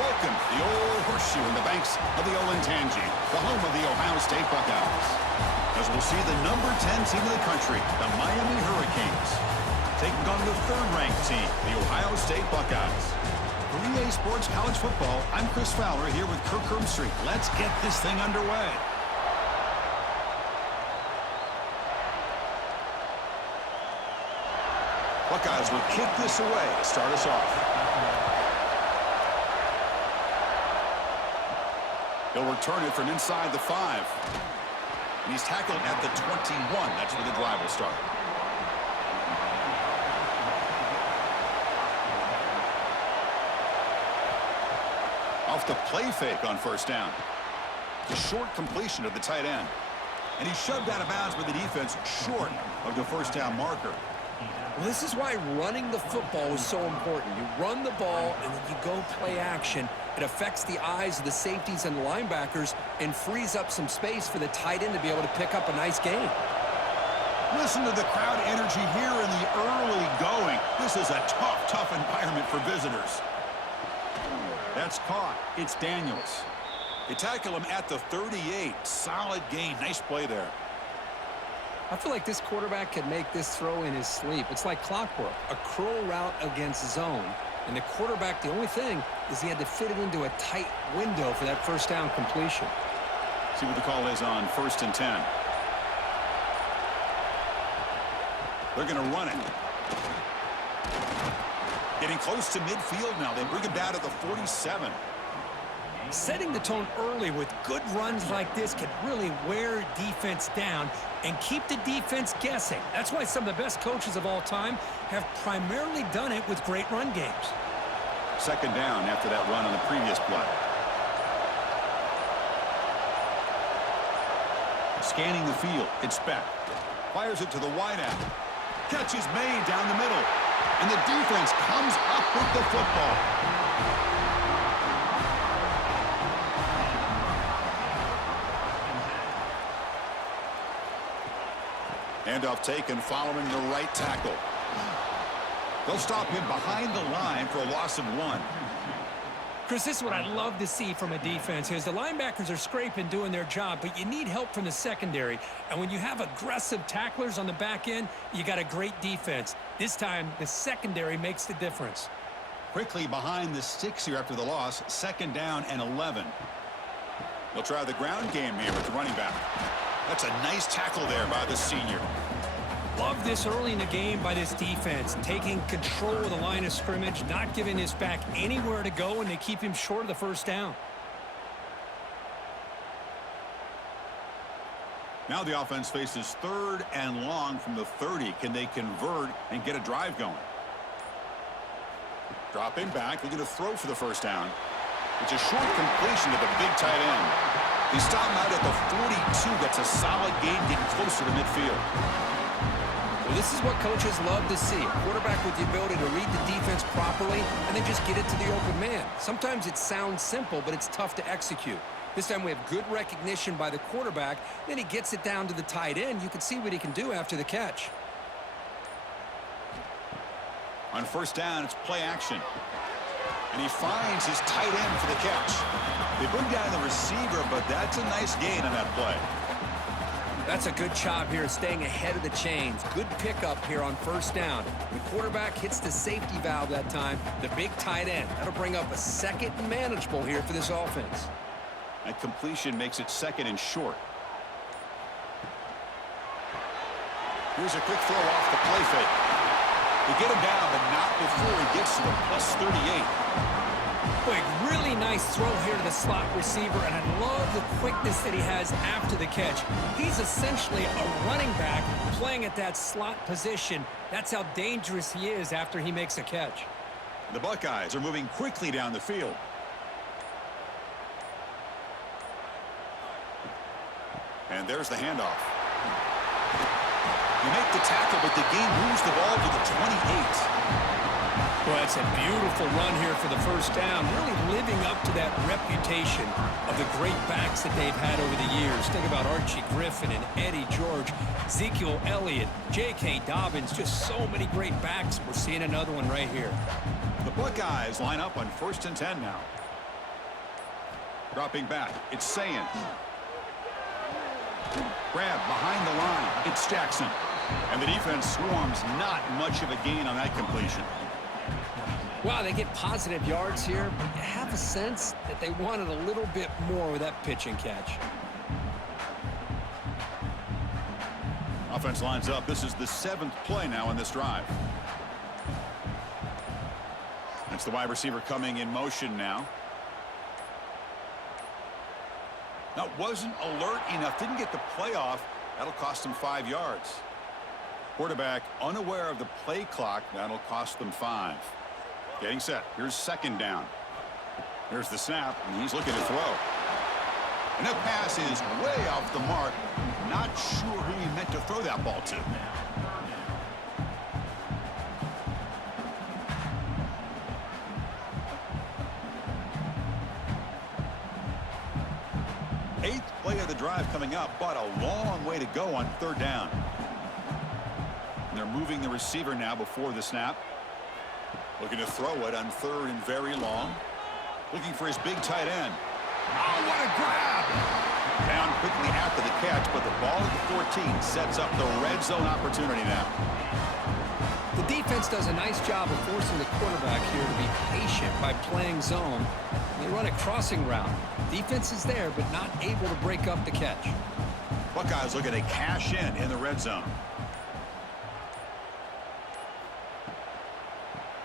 Welcome to the old horseshoe in the banks of the Olentangy, the home of the Ohio State Buckeyes. As we'll see the number 10 team in the country, the Miami Hurricanes, taking on the third-ranked team, the Ohio State Buckeyes. For EA Sports College Football, I'm Chris Fowler here with Kirk Street. Let's get this thing underway. Buckeyes will kick this away to start us off. He'll return it from inside the 5. And he's tackled at the 21. That's where the drive will start. Off the play fake on first down. The short completion of the tight end. And he's shoved out of bounds by the defense short of the first down marker. Well, this is why running the football is so important. You run the ball, and then you go play action. It affects the eyes of the safeties and the linebackers and frees up some space for the tight end to be able to pick up a nice gain. Listen to the crowd energy here in the early going. This is a tough environment for visitors. That's caught. It's Daniels. They tackle him at the 38. Solid gain. Nice play there. I feel like this quarterback could make this throw in his sleep. It's like clockwork, a curl route against zone. And the quarterback, the only thing is he had to fit it into a tight window for that first down completion. See what the call is on 1st and 10. They're going to run it. Getting close to midfield now. They bring him down to the 47. Setting the tone early with good runs like this can really wear defense down and keep the defense guessing. That's why some of the best coaches of all time have primarily done it with great run games. Second down after that run on the previous play. Scanning the field. It's back. Fires it to the wideout. Catch is made down the middle. And the defense comes up with the football. Handoff taken following the right tackle. They'll stop him behind the line for a loss of 1. Chris, this is what I love to see from a defense is the linebackers are scraping, doing their job, but you need help from the secondary. And when you have aggressive tacklers on the back end, you got a great defense. This time, the secondary makes the difference. Quickly behind the sticks here after the loss. Second down and 11. They'll try the ground game here with the running back. That's a nice tackle there by the senior. Love this early in the game by this defense, taking control of the line of scrimmage, not giving his back anywhere to go, and they keep him short of the first down. Now the offense faces 3rd and long from the 30. Can they convert and get a drive going? Dropping back, looking to throw for the first down. It's a short completion to the big tight end. He stopped him out at the 42. That's a solid gain, getting closer to midfield. Well, this is what coaches love to see. A quarterback with the ability to read the defense properly and then just get it to the open man. Sometimes it sounds simple, but it's tough to execute. This time we have good recognition by the quarterback. Then he gets it down to the tight end. You can see what he can do after the catch. On first down, it's play action. And he finds his tight end for the catch. They bring down the receiver, but that's a nice gain on that play. That's a good job here, staying ahead of the chains. Good pickup here on first down. The quarterback hits the safety valve that time, the big tight end. That'll bring up a second and manageable here for this offense. That completion makes it second and short. Here's a quick throw off the play fake. They get him down, but not before he gets to the plus 38. Boy, really nice throw here to the slot receiver, and I love the quickness that he has after the catch. He's essentially a running back playing at that slot position. That's how dangerous he is after he makes a catch. The Buckeyes are moving quickly down the field. And there's the handoff. You make the tackle, but the game moves the ball to the 28. Well, that's a beautiful run here for the first down, really living up to that reputation of the great backs that they've had over the years. Think about Archie Griffin and Eddie George, Ezekiel Elliott, J.K. Dobbins, just so many great backs. We're seeing another one right here. The Buckeyes line up on 1st and 10 now. Dropping back, it's Sayin. Grab behind the line, it's Jackson. And the defense swarms, not much of a gain on that completion. Wow, they get positive yards here, but you have a sense that they wanted a little bit more with that pitch and catch. Offense lines up. This is the 7th play now in this drive. That's the wide receiver coming in motion now. That wasn't alert enough. Didn't get the play off. That'll cost him 5 yards. Quarterback unaware of the play clock. That'll cost them 5. Getting set. Here's 2nd down. Here's the snap, and he's looking to throw. And that pass is way off the mark. Not sure who he meant to throw that ball to. Eighth play of the drive coming up, but a long way to go on 3rd down. And they're moving the receiver now before the snap. Looking to throw it on 3rd and very long. Looking for his big tight end. Oh, what a grab! Down quickly after the catch, but the ball at the 14 sets up the red zone opportunity now. The defense does a nice job of forcing the quarterback here to be patient by playing zone. They run a crossing route. Defense is there, but not able to break up the catch. Buckeyes looking to cash in the red zone.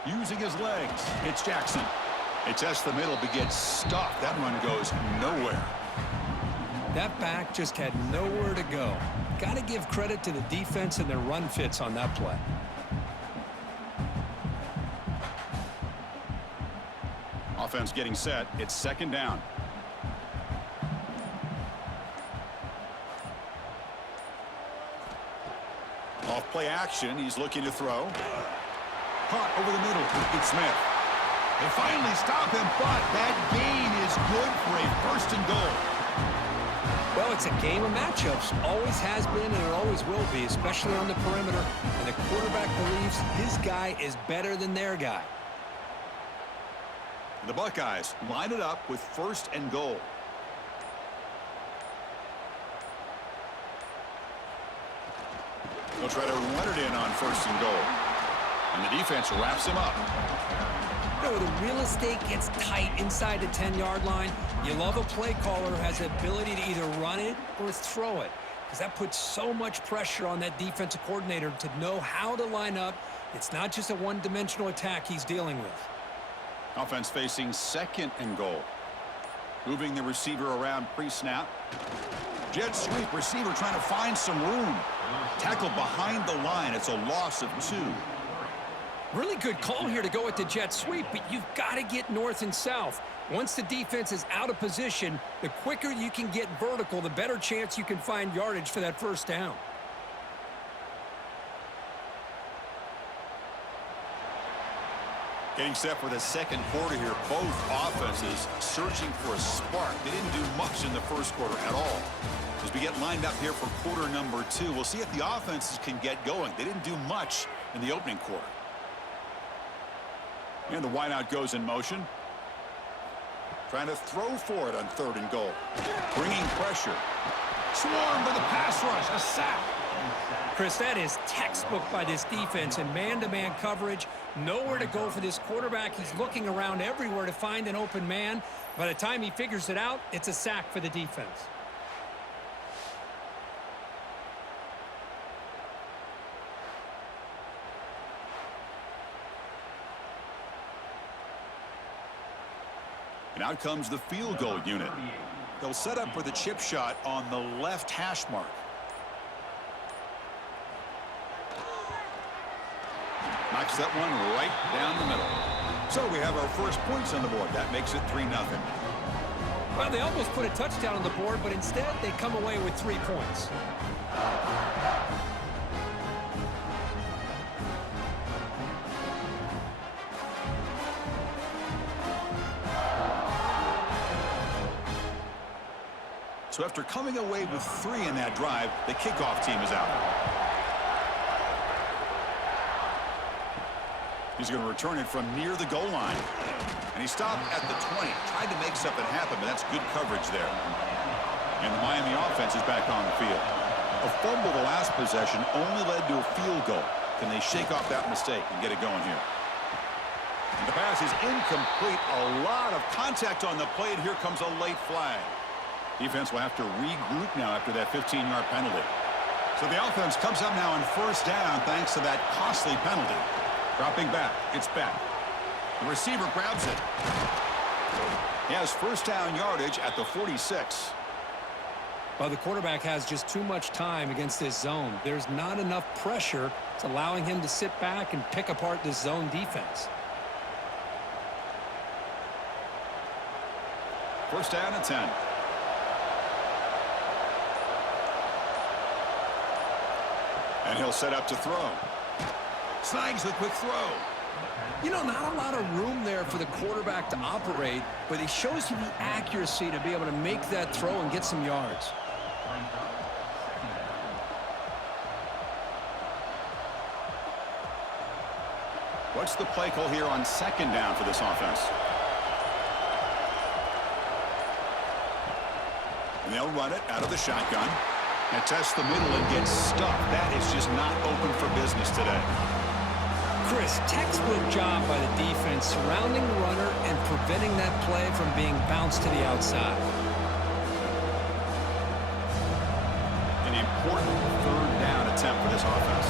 Using his legs, it's Jackson. It tests the middle, but gets stuffed. That run goes nowhere. That back just had nowhere to go. Got to give credit to the defense and their run fits on that play. Offense getting set. It's 2nd down. Off play action. He's looking to throw. Caught over the middle. It's Smith. They finally stop him, but that gain is good for a 1st and goal. Well, it's a game of matchups. Always has been, and it always will be, especially on the perimeter. And the quarterback believes his guy is better than their guy. The Buckeyes line it up with 1st and goal. They'll try to run it in on 1st and goal. And the defense wraps him up. You know, the real estate gets tight inside the 10-yard line. You love a play caller who has the ability to either run it or throw it, because that puts so much pressure on that defensive coordinator to know how to line up. It's not just a one-dimensional attack he's dealing with. Offense facing 2nd and goal. Moving the receiver around pre-snap. Jet sweep, receiver trying to find some room. Tackle behind the line. It's a loss of 2. Really good call here to go with the jet sweep, but you've got to get north and south. Once the defense is out of position, the quicker you can get vertical, the better chance you can find yardage for that 1st down. Getting set for the 2nd quarter here. Both offenses searching for a spark. They didn't do much in the 1st quarter at all. As we get lined up here for quarter number 2, we'll see if the offenses can get going. They didn't do much in the opening quarter. And the wideout goes in motion. Trying to throw for it on 3rd and goal. Bringing pressure. Swarm with a pass rush. A sack. Chris, that is textbook by this defense in man-to-man coverage. Nowhere to go for this quarterback. He's looking around everywhere to find an open man. By the time he figures it out, it's a sack for the defense. And out comes the field goal unit. They'll set up for the chip shot on the left hash mark. Knocks that one right down the middle. So we have our first points on the board. That makes it 3-0. Well, they almost put a touchdown on the board, but instead they come away with 3 points. So after coming away with 3 in that drive, the kickoff team is out. He's going to return it from near the goal line. And he stopped at the 20. Tried to make mix-up that happened, but that's good coverage there. And the Miami offense is back on the field. A fumble the last possession only led to a field goal. Can they shake off that mistake and get it going here? And the pass is incomplete. A lot of contact on the play, and here comes a late flag. Defense will have to regroup now after that 15-yard penalty. So the offense comes up now on first down thanks to that costly penalty. Dropping back. It's back. The receiver grabs it. He has first down yardage at the 46. Well, the quarterback has just too much time against this zone. There's not enough pressure. It's allowing him to sit back and pick apart this zone defense. First down and 10. And he'll set up to throw. Snags the quick throw. You know, not a lot of room there for the quarterback to operate, but he shows you the accuracy to be able to make that throw and get some yards. What's the play call here on second down for this offense? And they'll run it out of the shotgun. And test the middle and get stuck. That is just not open for business today. Chris, textbook job by the defense surrounding the runner and preventing that play from being bounced to the outside. An important third down attempt for this offense.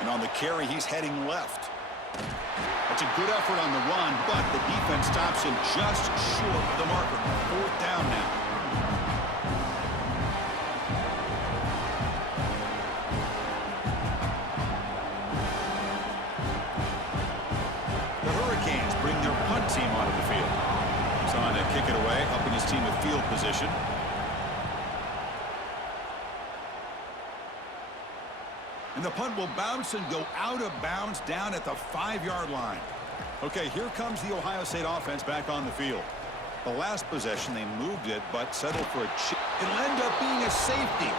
And on the carry, he's heading left. That's a good effort on the run, but the defense stops him just short of the marker. Fourth down now. The Hurricanes bring their punt team onto the field. He's on to kick it away, helping his team with field position. And the punt will bounce and go out of bounds down at the 5-yard line. Okay, here comes the Ohio State offense back on the field. The last possession, they moved it, but settled for a chip. It'll end up being a safety.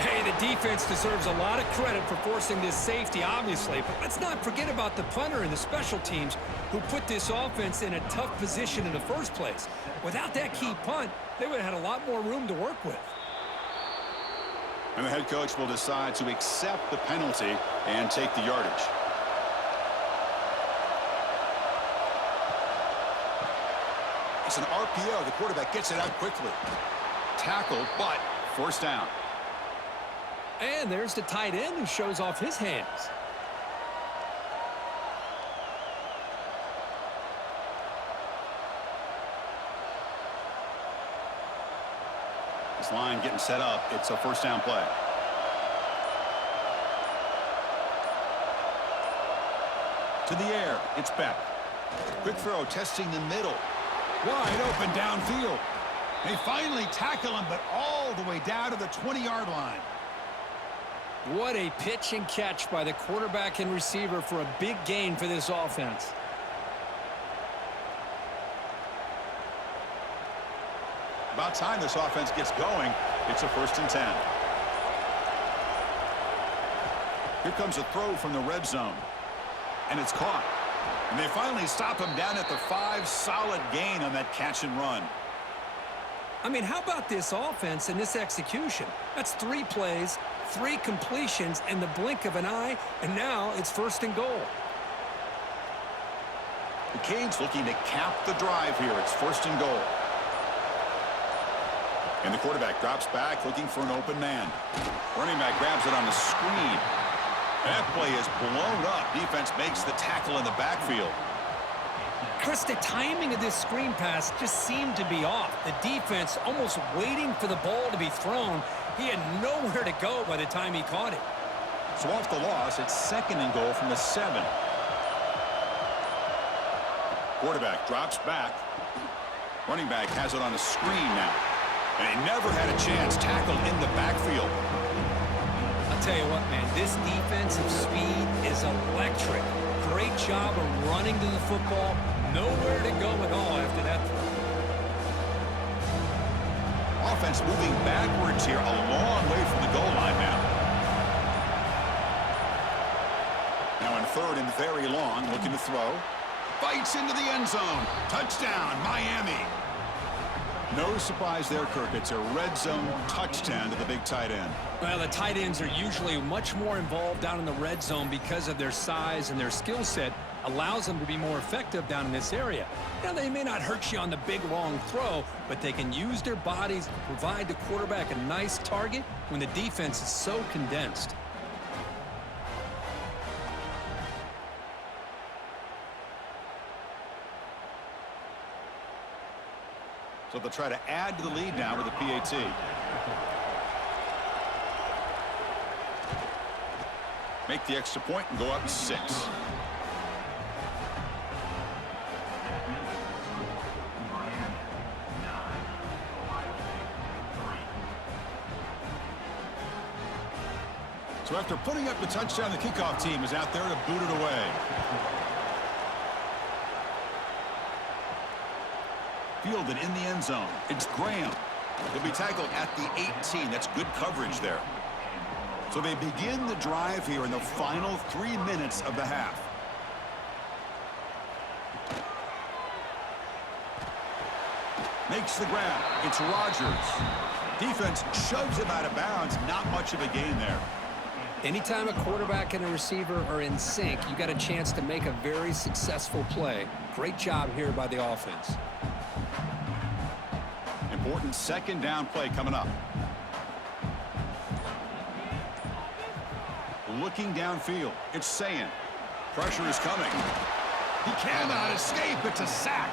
Hey, the defense deserves a lot of credit for forcing this safety, obviously. But let's not forget about the punter and the special teams who put this offense in a tough position in the first place. Without that key punt, they would have had a lot more room to work with. And the head coach will decide to accept the penalty and take the yardage. It's an RPO. The quarterback gets it out quickly. Tackled, but first down. And there's the tight end who shows off his hands. This line getting set up. It's a first down play. To the air. It's back. Quick throw testing the middle. Wide open downfield. They finally tackle him, but all the way down to the 20-yard line. What a pitch and catch by the quarterback and receiver for a big gain for this offense. About time this offense gets going. It's a first and 10. Here comes a throw from the red zone. And it's caught. And they finally stop him down at the 5. Solid gain on that catch and run. I mean, how about this offense and this execution? That's 3 plays, 3 completions in the blink of an eye, and now it's first and goal. The Canes looking to cap the drive here. It's first and goal. And the quarterback drops back looking for an open man. Running back grabs it on the screen. That play is blown up. Defense makes the tackle in the backfield. Chris, the timing of this screen pass just seemed to be off. The defense almost waiting for the ball to be thrown. He had nowhere to go by the time he caught it. So off the loss, it's second and goal from the 7. Quarterback drops back. Running back has it on the screen now. And he never had a chance. Tackled in the backfield. I'll tell you what, man, this defensive speed is electric. Great job of running to the football. Nowhere to go at all after that throw. Offense moving backwards here, a long way from the goal line now. Now in third and very long, looking to throw. Bites into the end zone. Touchdown, Miami. No surprise there, Kirk. It's a red zone touchdown to the big tight end. Well, the tight ends are usually much more involved down in the red zone because of their size, and their skill set allows them to be more effective down in this area. Now, they may not hurt you on the big, long throw, but they can use their bodies to provide the quarterback a nice target when the defense is so condensed. So they'll try to add to the lead now with a PAT. Make the extra point and go up 6. So after putting up the touchdown, the kickoff team is out there to boot it away. Fielded in the end zone. It's Graham. He'll be tackled at the 18. That's good coverage there. So they begin the drive here in the final 3 minutes of the half. Makes the grab. It's Rodgers. Defense shoves him out of bounds. Not much of a gain there. Anytime a quarterback and a receiver are in sync, you got a chance to make a very successful play. Great job here by the offense. Important second down play coming up. Looking downfield. It's Sayin. Pressure is coming. He cannot escape. It's a sack.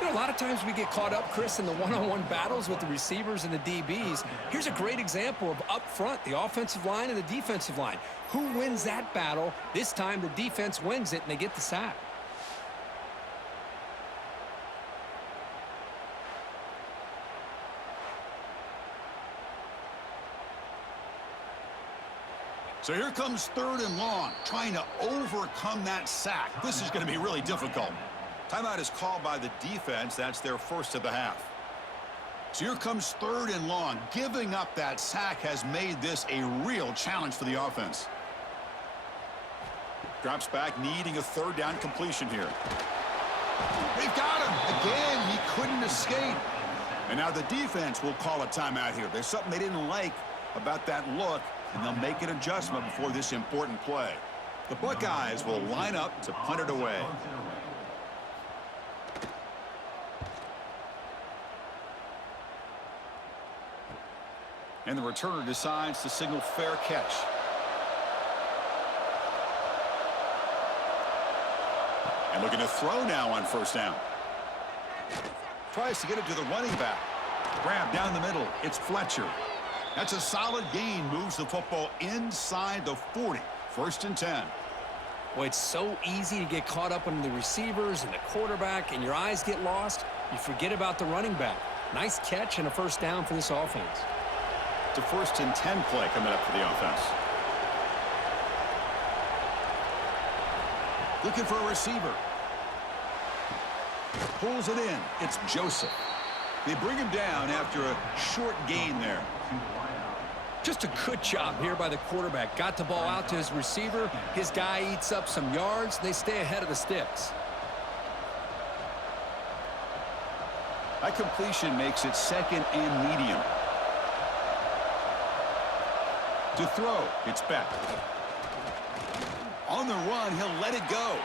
You know, a lot of times we get caught up, Chris, in the one-on-one battles with the receivers and the DBs. Here's a great example of up front, the offensive line and the defensive line. Who wins that battle? This time the defense wins it and they get the sack. So here comes third and long, trying to overcome that sack. This is going to be really difficult. Timeout is called by the defense. That's their first of the half. So here comes third and long. Giving up that sack has made this a real challenge for the offense. Drops back, needing a third down completion here. They've got him. Again, he couldn't escape. And now the defense will call a timeout here. There's something they didn't like about that look, and they'll make an adjustment before this important play. The Buckeyes will line up to punt it away. And the returner decides to signal fair catch. And looking to throw now on first down. Tries to get it to the running back. Grab down the middle. It's Fletcher. That's a solid gain. Moves the football inside the 40. First and 10. Boy, it's so easy to get caught up on the receivers and the quarterback, and your eyes get lost. You forget about the running back. Nice catch and a first down for this offense. It's a first and 10 play coming up for the offense. Looking for a receiver. Pulls it in. It's Joseph. They bring him down after a short gain there. Just a good job here by the quarterback. Got the ball out to his receiver. His guy eats up some yards. They stay ahead of the sticks. That completion makes it second and medium. To throw, it's Beck. On the run, he'll let it go.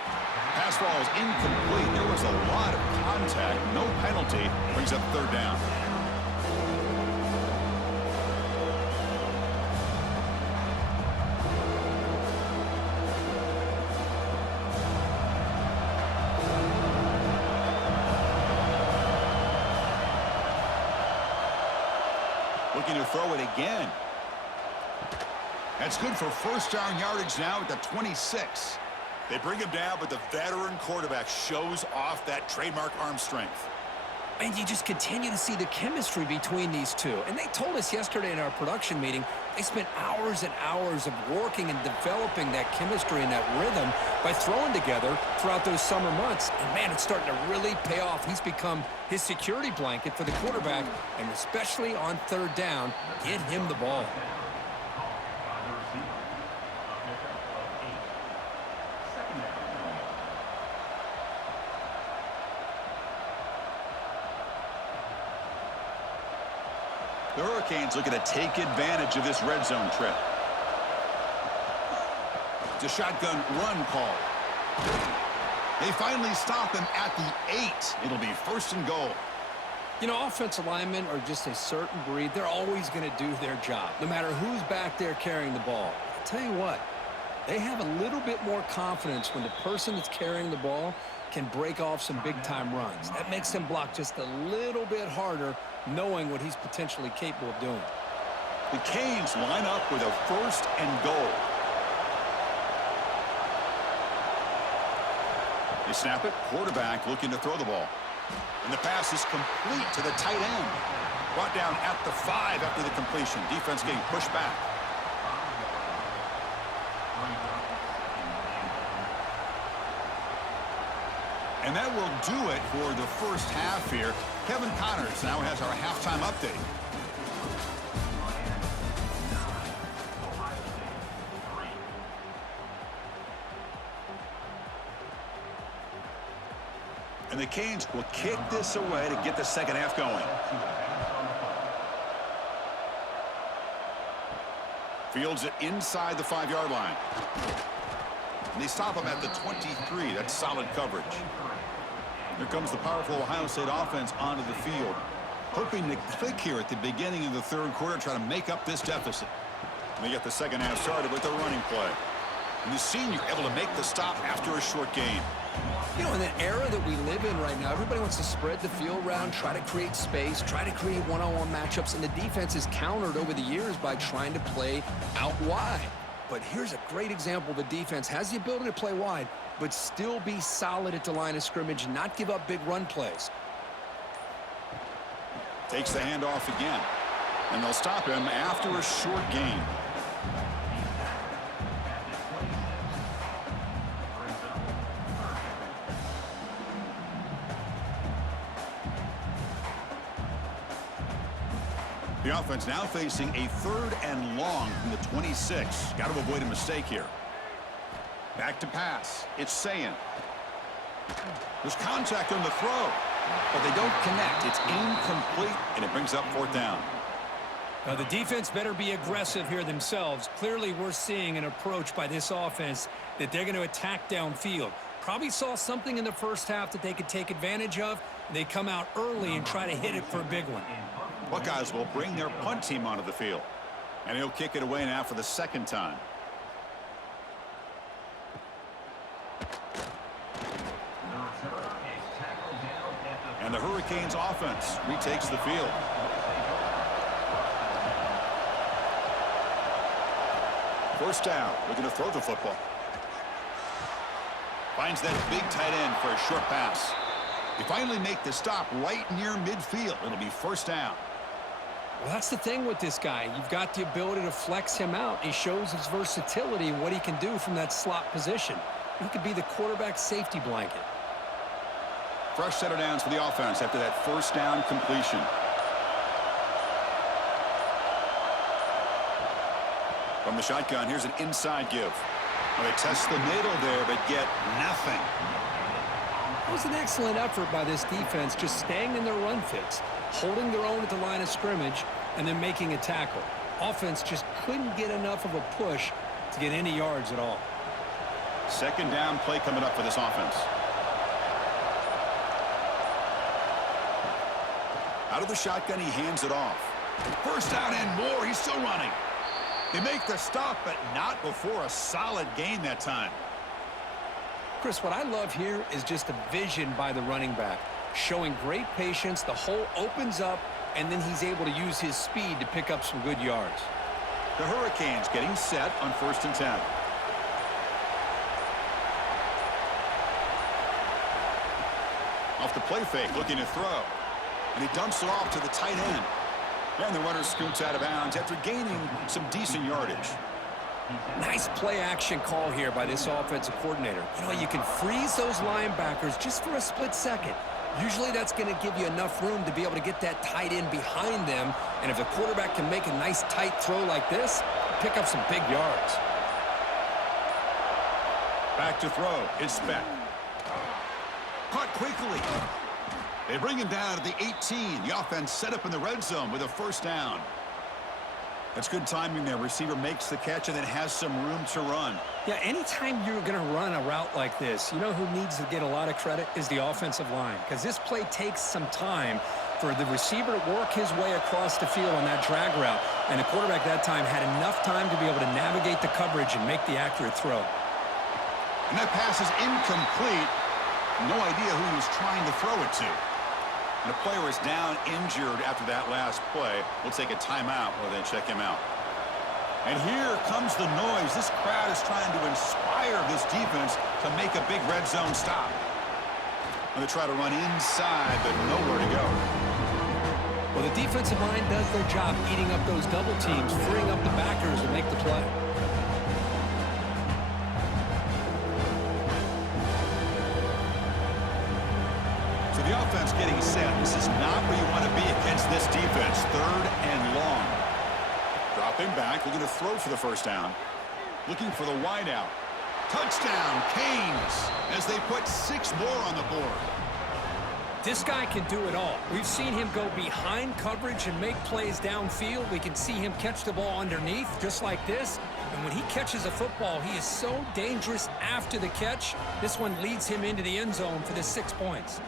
Pass ball is incomplete. There was a lot of contact. No penalty. Brings up third down. Looking to throw it again. That's good for first down yardage now at the 26. They bring him down, but the veteran quarterback shows off that trademark arm strength. And you just continue to see the chemistry between these two. And they told us yesterday in our production meeting, they spent hours and hours of working and developing that chemistry and that rhythm by throwing together throughout those summer months. And, man, it's starting to really pay off. He's become his security blanket for the quarterback, and especially on third down, get him the ball. The Hurricanes looking to take advantage of this red zone trip. It's a shotgun run call. They finally stop him at the 8. It'll be 1st and goal. You know, offensive linemen are just a certain breed. They're always going to do their job, no matter who's back there carrying the ball. I'll tell you what, they have a little bit more confidence when the person that's carrying the ball can break off some big-time runs. That makes him block just a little bit harder, knowing what he's potentially capable of doing. The Canes line up with a 1st and goal. They snap it. Quarterback looking to throw the ball. And the pass is complete to the tight end. Brought down at the 5 after the completion. Defense getting pushed back. And that will do it for the first half here. Kevin Connors now has our halftime update. And the Canes will kick this away to get the second half going. Fields it inside the 5-yard line. And they stop him at the 23. That's solid coverage. Here comes the powerful Ohio State offense onto the field. Hoping to click here at the beginning of the 3rd quarter, try to make up this deficit. And they get the second half started with a running play. And the senior able to make the stop after a short gain. You know, in the era that we live in right now, everybody wants to spread the field around, try to create space, try to create one-on-one matchups, and the defense is countered over the years by trying to play out wide. But here's a great example. The defense has the ability to play wide, but still be solid at the line of scrimmage, not give up big run plays. Takes the handoff again, and they'll stop him after a short gain. The offense now facing a 3rd and long from the 26. Got to avoid a mistake here. Back to pass. It's Sayin. There's contact on the throw, but they don't connect. It's incomplete, and it brings up 4th down. Now, the defense better be aggressive here themselves. Clearly, we're seeing an approach by this offense that they're going to attack downfield. Probably saw something in the first half that they could take advantage of. They come out early and try to hit it for a big one. Buckeyes will bring their punt team onto the field. And he'll kick it away now for the 2nd time. And the Hurricanes offense retakes the field. First down, looking to throw the football. Finds that big tight end for a short pass. They finally make the stop right near midfield. It'll be 1st down. Well, that's the thing with this guy. You've got the ability to flex him out. He shows his versatility and what he can do from that slot position. He could be the quarterback safety blanket. Fresh set of downs for the offense after that 1st down completion. From the shotgun, here's an inside give. Well, they test the middle there, but get nothing. It was an excellent effort by this defense, just staying in their run fits, holding their own at the line of scrimmage, and then making a tackle. Offense just couldn't get enough of a push to get any yards at all. 2nd down play coming up for this offense. Out of the shotgun, he hands it off. 1st down and more. He's still running. They make the stop, but not before a solid gain that time. Chris, what I love here is just the vision by the running back, showing great patience. The hole opens up, and then he's able to use his speed to pick up some good yards. The Hurricanes getting set on 1st and 10. Off the play fake, looking to throw. And he dumps it off to the tight end. And the runner scoots out of bounds after gaining some decent yardage. Nice play action call here by this offensive coordinator. You know, you can freeze those linebackers just for a split second. Usually that's going to give you enough room to be able to get that tight end behind them. And if the quarterback can make a nice tight throw like this, pick up some big yards. Back to throw. It's Beck. Caught quickly. They bring him down to the 18. The offense set up in the red zone with a first down. That's good timing there. Receiver makes the catch and then has some room to run. Yeah, anytime you're going to run a route like this, you know who needs to get a lot of credit is the offensive line, because this play takes some time for the receiver to work his way across the field on that drag route, and the quarterback that time had enough time to be able to navigate the coverage and make the accurate throw. And that pass is incomplete. No idea who he was trying to throw it to. And the player is down injured after that last play. We'll take a timeout while they check him out. And here comes the noise. This crowd is trying to inspire this defense to make a big red zone stop. And they try to run inside, but nowhere to go. Well, the defensive line does their job eating up those double teams, freeing up the backers to make the play. The offense getting set. This is not where you want to be against this defense. Third and long. Dropping back, looking to throw for the first down. Looking for the wide out. Touchdown, Canes, as they put 6 more on the board. This guy can do it all. We've seen him go behind coverage and make plays downfield. We can see him catch the ball underneath, just like this. And when he catches a football, he is so dangerous after the catch. This one leads him into the end zone for the 6 points.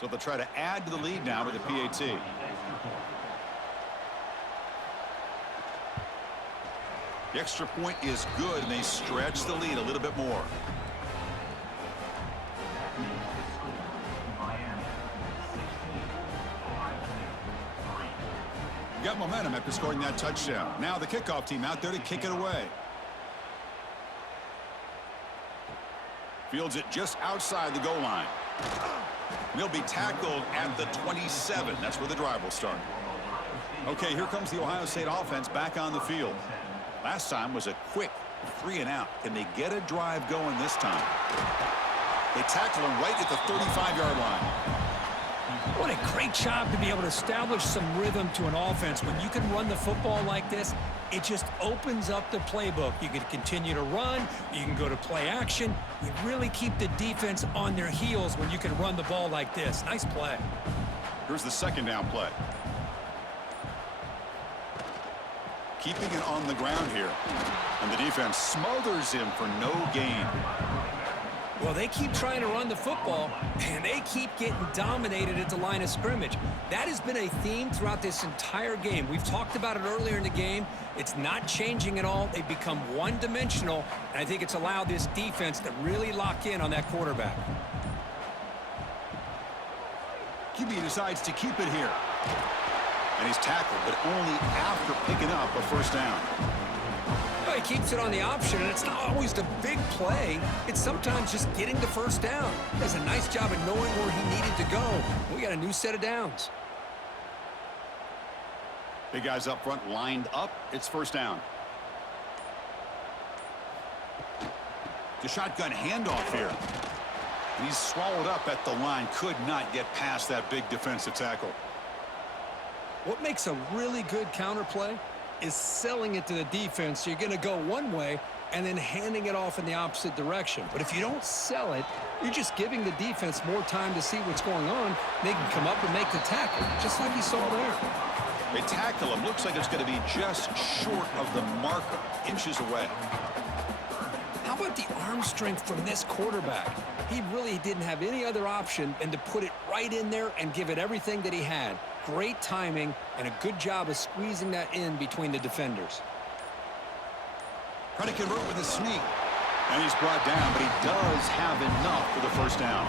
So they'll try to add to the lead now with the PAT. The extra point is good, and they stretch the lead a little bit more. Got momentum after scoring that touchdown. Now the kickoff team out there to kick it away. Fields it just outside the goal line. They'll be tackled at the 27. That's where the drive will start. Okay, here comes the Ohio State offense back on the field. Last time was a quick 3 and out. Can they get a drive going this time? They tackle him right at the 35-yard line. What a great job to be able to establish some rhythm to an offense. When you can run the football like this, it just opens up the playbook. You can continue to run. You can go to play action. You really keep the defense on their heels when you can run the ball like this. Nice play. Here's the second down play. Keeping it on the ground here. And the defense smothers him for no gain. Well, they keep trying to run the football, and they keep getting dominated at the line of scrimmage. That has been a theme throughout this entire game. We've talked about it earlier in the game. It's not changing at all. They've become one-dimensional, and I think it's allowed this defense to really lock in on that quarterback. QB decides to keep it here. And he's tackled, but only after picking up a first down. Well, he keeps it on the option, and it's not always the big play. It's sometimes just getting the first down. He does a nice job of knowing where he needed to go. We got a new set of downs. Big guys up front lined up. It's first down. The shotgun handoff here. And he's swallowed up at the line. Could not get past that big defensive tackle. What makes a really good counterplay is selling it to the defense. So you're going to go one way and then handing it off in the opposite direction. But if you don't sell it, you're just giving the defense more time to see what's going on. They can come up and make the tackle, just like you saw there. They tackle him. Looks like it's going to be just short of the marker, inches away. How about the arm strength from this quarterback? He really didn't have any other option than to put it right in there and give it everything that he had. Great timing and a good job of squeezing that in between the defenders. Trying to convert with a sneak. And he's brought down, but he does have enough for the first down.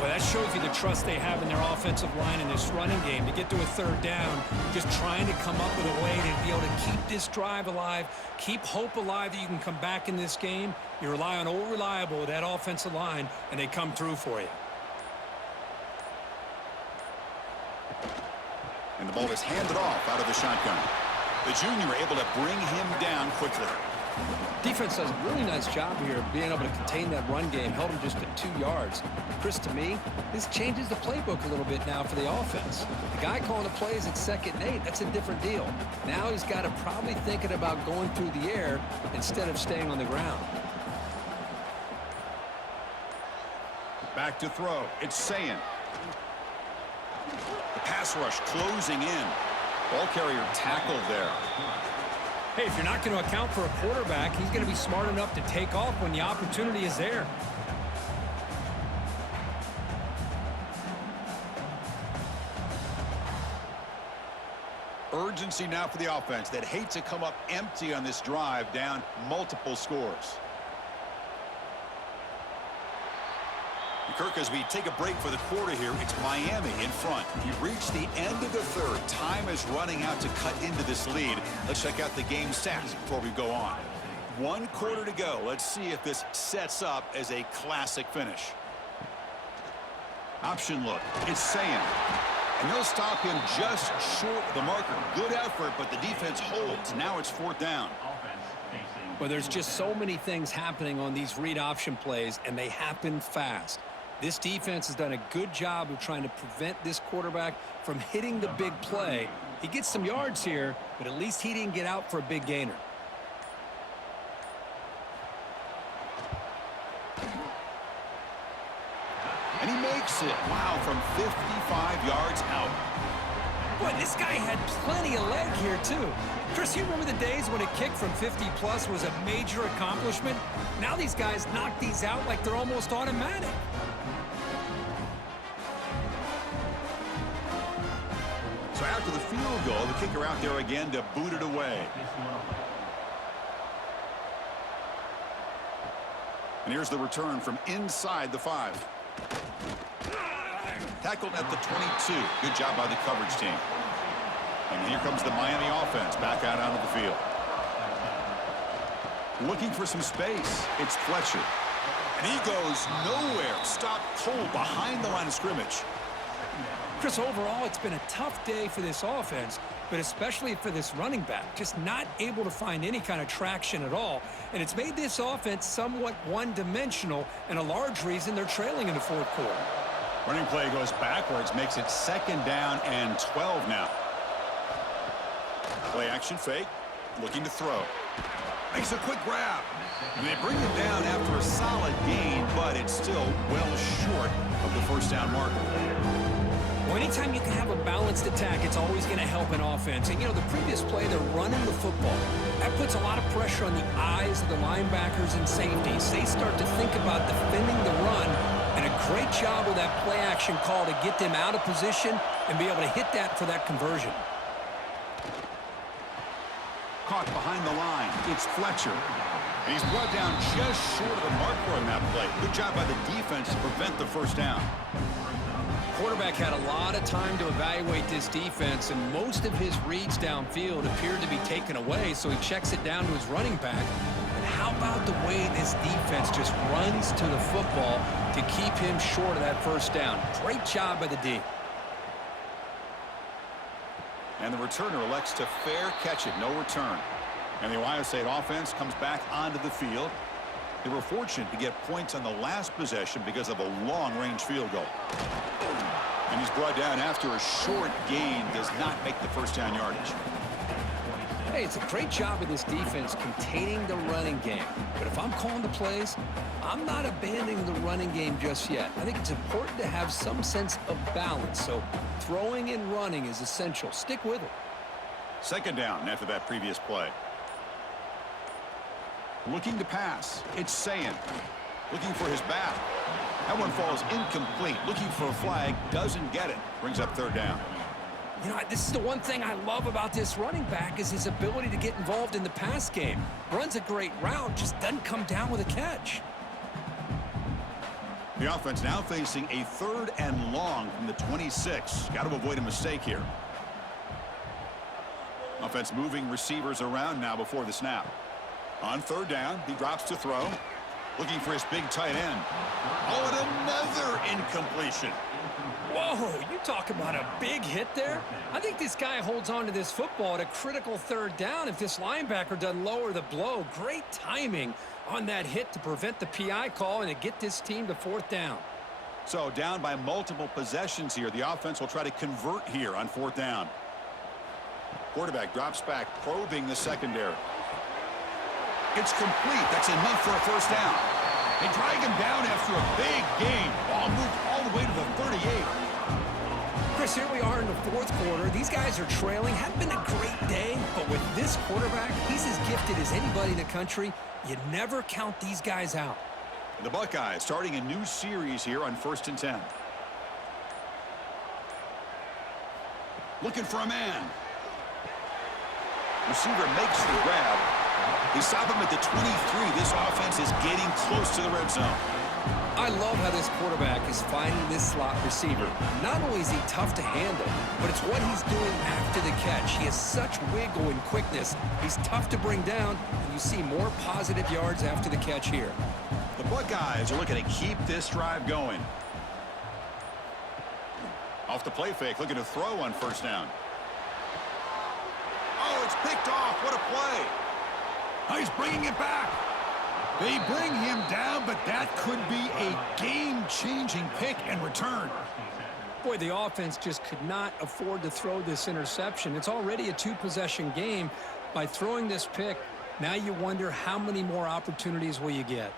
Well, that shows you the trust they have in their offensive line in this running game to get to a third down, just trying to come up with a way to be able to keep this drive alive, keep hope alive that you can come back in this game. You rely on old reliable with that offensive line, and they come through for you. And the ball is handed off out of the shotgun. The junior able to bring him down quickly. Defense does a really nice job here of being able to contain that run game, held him just at 2 yards. Chris, to me, this changes the playbook a little bit now for the offense. The guy calling the plays at 2nd and 8, that's a different deal. Now he's got to probably thinking about going through the air instead of staying on the ground. Back to throw. It's Sayin. The pass rush closing in. Ball carrier tackled there. Hey, if you're not going to account for a quarterback, he's going to be smart enough to take off when the opportunity is there. Urgency now for the offense that hates to come up empty on this drive, down multiple scores. Kirk, as we take a break for the quarter here, it's Miami in front. He reached the end of the third. Time is running out to cut into this lead. Let's check out the game stats before we go on. 1 quarter to go. Let's see if this sets up as a classic finish. Option look. It's Sayin. And they'll stop him just short of the marker. Good effort, but the defense holds. Now it's 4th down. Well, there's just so many things happening on these read option plays, and they happen fast. This defense has done a good job of trying to prevent this quarterback from hitting the big play. He gets some yards here, but at least he didn't get out for a big gainer. And he makes it. Wow, from 55 yards out. Boy, this guy had plenty of leg here, too. Chris, you remember the days when a kick from 50-plus was a major accomplishment? Now these guys knock these out like they're almost automatic. So after the field goal, the kicker out there again to boot it away. And here's the return from inside the 5. Tackled at the 22. Good job by the coverage team. And here comes the Miami offense back out onto the field. Looking for some space. It's Fletcher. And he goes nowhere. Stopped cold behind the line of scrimmage. Chris, overall, it's been a tough day for this offense, but especially for this running back. Just not able to find any kind of traction at all. And it's made this offense somewhat one-dimensional, and a large reason they're trailing in the 4th quarter. Running play goes backwards, makes it 2nd down and 12 now. Play action fake, looking to throw. Makes a quick grab. And they bring him down after a solid gain, but it's still well short of the 1st down marker. Well, anytime you can have a balanced attack, it's always going to help an offense. And, you know, the previous play, they're running the football. That puts a lot of pressure on the eyes of the linebackers and safeties. They start to think about defending the run, and a great job with that play action call to get them out of position and be able to hit that for that conversion. Caught behind the line. It's Fletcher. And he's brought down just short of the marker on that play. Good job by the defense to prevent the 1st down. Quarterback had a lot of time to evaluate this defense, and most of his reads downfield appeared to be taken away, so he checks it down to his running back. And how about the way this defense just runs to the football to keep him short of that 1st down? Great job by the D. And the returner elects to fair catch it, no return. And the Ohio State offense comes back onto the field. They were fortunate to get points on the last possession because of a long-range field goal. And he's brought down after a short gain, does not make the 1st down yardage. Hey, it's a great job of this defense containing the running game. But if I'm calling the plays, I'm not abandoning the running game just yet. I think it's important to have some sense of balance. So throwing and running is essential. Stick with it. 2nd down after that previous play. Looking to pass. It's Sayin. Looking for his back. That one falls incomplete. Looking for a flag. Doesn't get it. Brings up 3rd down. You know, this is the one thing I love about this running back is his ability to get involved in the pass game. Runs a great route, just doesn't come down with a catch. The offense now facing a 3rd and long from the 26. Got to avoid a mistake here. Offense moving receivers around now before the snap. On 3rd down, he drops to throw. Looking for his big tight end. Oh, and another incompletion. Whoa, you talk about a big hit there? I think this guy holds on to this football at a critical third down if this linebacker doesn't lower the blow. Great timing on that hit to prevent the PI call and to get this team to fourth down. So down by multiple possessions here. The offense will try to convert here on fourth down. Quarterback drops back, probing the secondary. It's complete. That's enough for a first down. They drag him down after a big gain. Ball moved all the way to the 38. Chris, here we are in the fourth quarter. These guys are trailing. Hadn't been a great day, but with this quarterback, he's as gifted as anybody in the country. You never count these guys out. The Buckeyes starting a new series here on 1st and 10. Looking for a man. Receiver makes the grab. They stop him at the 23. This offense is getting close to the red zone. I love how this quarterback is finding this slot receiver. Not only is he tough to handle, but it's what he's doing after the catch. He has such wiggle and quickness. He's tough to bring down, and you see more positive yards after the catch here. The Buckeyes are looking to keep this drive going. Off the play fake, looking to throw on first down. Oh, it's picked off. What a play. Oh, he's bringing it back. They bring him down, but that could be a game-changing pick and return. Boy, the offense just could not afford to throw this interception. It's already a two-possession game. By throwing this pick, now you wonder how many more opportunities will you get.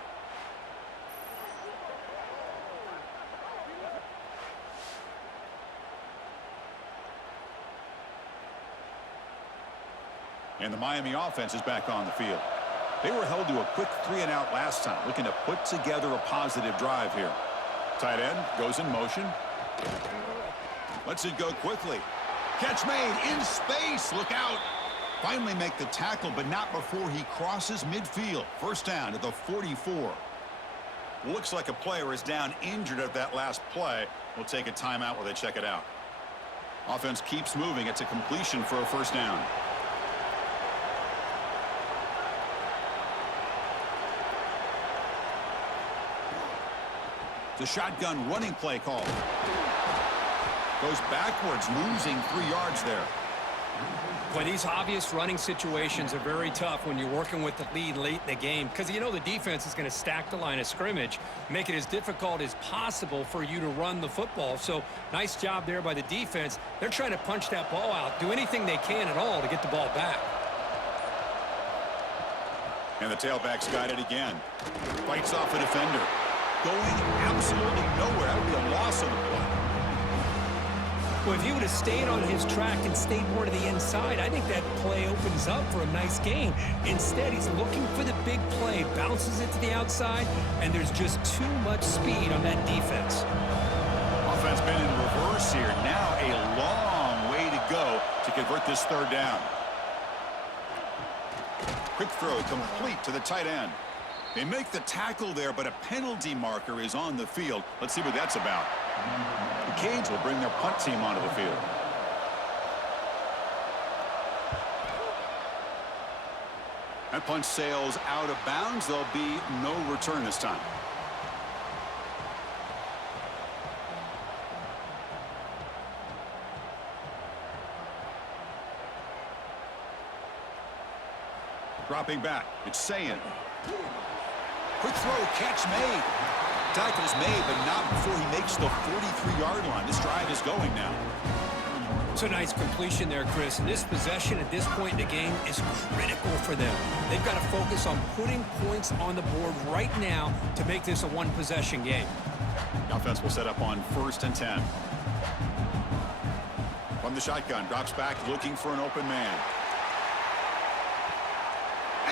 And the Miami offense is back on the field. They were held to a quick 3-and-out last time, looking to put together a positive drive here. Tight end goes in motion. Lets it go quickly. Catch made in space. Look out. Finally make the tackle, but not before he crosses midfield. First down at the 44. Looks like a player is down injured at that last play. We'll take a timeout while they check it out. Offense keeps moving. It's a completion for a first down. The shotgun running play call. Goes backwards, losing 3 yards there. Well, these obvious running situations are very tough when you're working with the lead late in the game because you know the defense is going to stack the line of scrimmage, make it as difficult as possible for you to run the football. So nice job there by the defense. They're trying to punch that ball out, do anything they can at all to get the ball back. And the tailback's got it again. Fights off a defender. Going absolutely nowhere. That would be a loss on the play. Well, if he would have stayed on his track and stayed more to the inside, I think that play opens up for a nice gain. Instead, he's looking for the big play, bounces it to the outside, and there's just too much speed on that defense. Offense been in reverse here. Now a long way to go to convert this third down. Quick throw complete to the tight end. They make the tackle there, but a penalty marker is on the field. Let's see what that's about. The Canes will bring their punt team onto the field. That punt sails out of bounds. There'll be no return this time. Dropping back, it's Sayin. Quick throw, catch made. Tackle's made, but not before he makes the 43-yard line. This drive is going now. It's a nice completion there, Chris. And this possession at this point in the game is critical for them. They've got to focus on putting points on the board right now to make this a one-possession game. The offense will set up on 1st and 10. From the shotgun, drops back looking for an open man.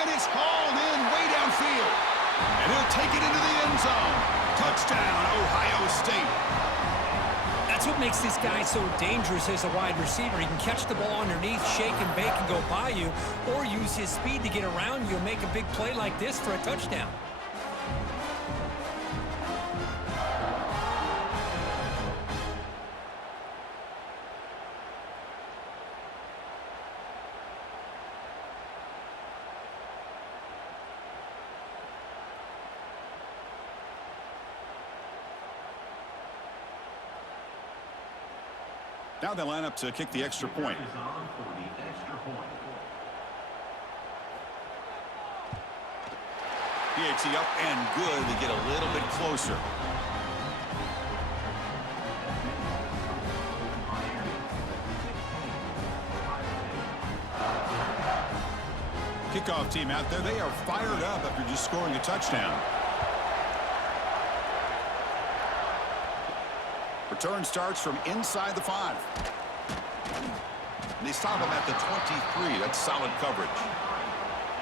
And it's hauled in way downfield. And he'll take it into the end zone. Touchdown, Ohio State. That's what makes this guy so dangerous as a wide receiver. He can catch the ball underneath, shake and bake and go by you, or use his speed to get around you and make a big play like this for a touchdown. Now they line up to kick the extra point. PAT up and good. They get a little bit closer. Kickoff team out there. They are fired up after just scoring a touchdown. Return starts from inside the 5. They stop him at the 23. That's solid coverage.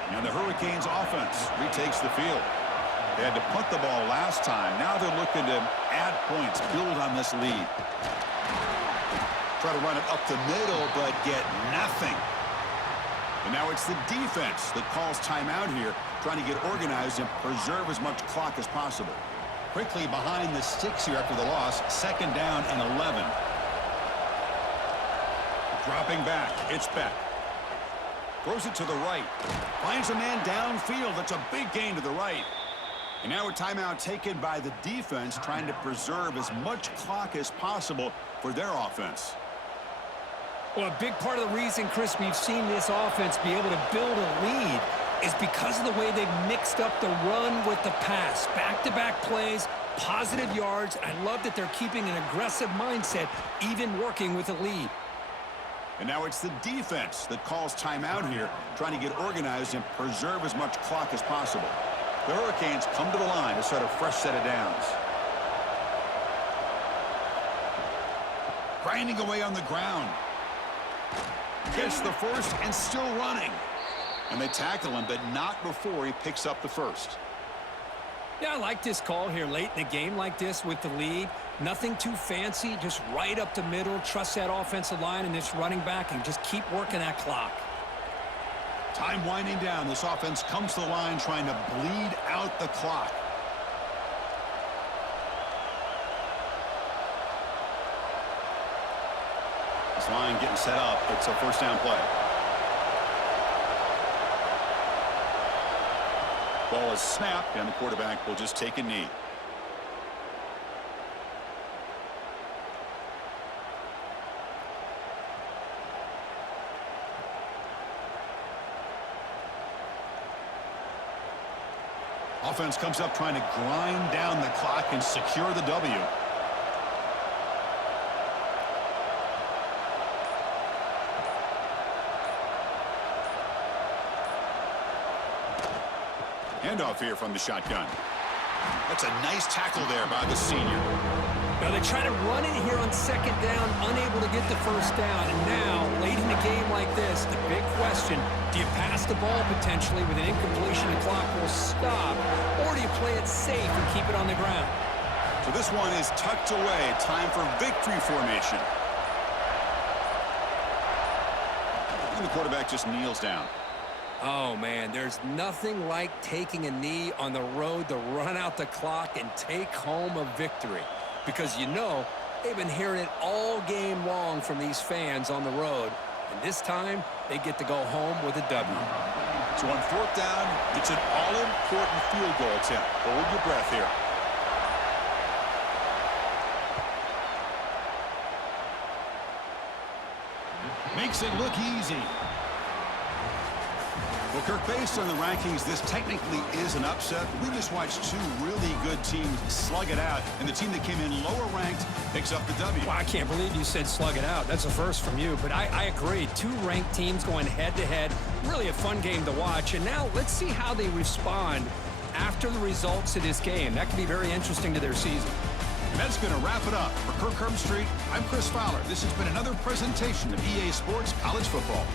And the Hurricanes offense retakes the field. They had to punt the ball last time. Now they're looking to add points, build on this lead. Try to run it up the middle, but get nothing. And now it's the defense that calls timeout here, trying to get organized and preserve as much clock as possible. Quickly behind the sticks here after the loss. 2nd down and 11. Dropping back. It's Beck. Throws it to the right. Finds a man downfield. That's a big gain to the right. And now a timeout taken by the defense, trying to preserve as much clock as possible for their offense. Well, a big part of the reason, Chris, we've seen this offense be able to build a lead is because of the way they've mixed up the run with the pass. Back-to-back plays, positive yards. I love that they're keeping an aggressive mindset, even working with a lead. And now it's the defense that calls timeout here, trying to get organized and preserve as much clock as possible. The Hurricanes come to the line to start a fresh set of downs. Grinding away on the ground. Gets the first and still running. And they tackle him, but not before he picks up the first. Yeah, I like this call here late in the game like this with the lead. Nothing too fancy, just right up the middle. Trust that offensive line and this running back and just keep working that clock. Time winding down. This offense comes to the line trying to bleed out the clock. This line getting set up. It's a 1st down play. Ball is snapped, and the quarterback will just take a knee. Offense comes up trying to grind down the clock and secure the W. Handoff here from the shotgun. That's a nice tackle there by the senior. Now they try to run it here on 2nd down, unable to get the 1st down. And now, late in the game like this, the big question, do you pass the ball potentially with an incompletion, the clock will stop, or do you play it safe and keep it on the ground? So this one is tucked away. Time for victory formation. And the quarterback just kneels down. Oh, man, there's nothing like taking a knee on the road to run out the clock and take home a victory. Because you know they've been hearing it all game long from these fans on the road. And this time, they get to go home with a W. So on 4th down, it's an all-important field goal attempt. Hold your breath here. Makes it look easy. Well, Kirk, based on the rankings, this technically is an upset. We just watched 2 really good teams slug it out, and the team that came in lower ranked picks up the W. Well, I can't believe you said slug it out. That's a first from you, but I agree. 2 ranked teams going head-to-head. Really a fun game to watch. And now let's see how they respond after the results of this game. That could be very interesting to their season. And that's going to wrap it up. For Kirk Herbstreit, I'm Chris Fowler. This has been another presentation of EA Sports College Football.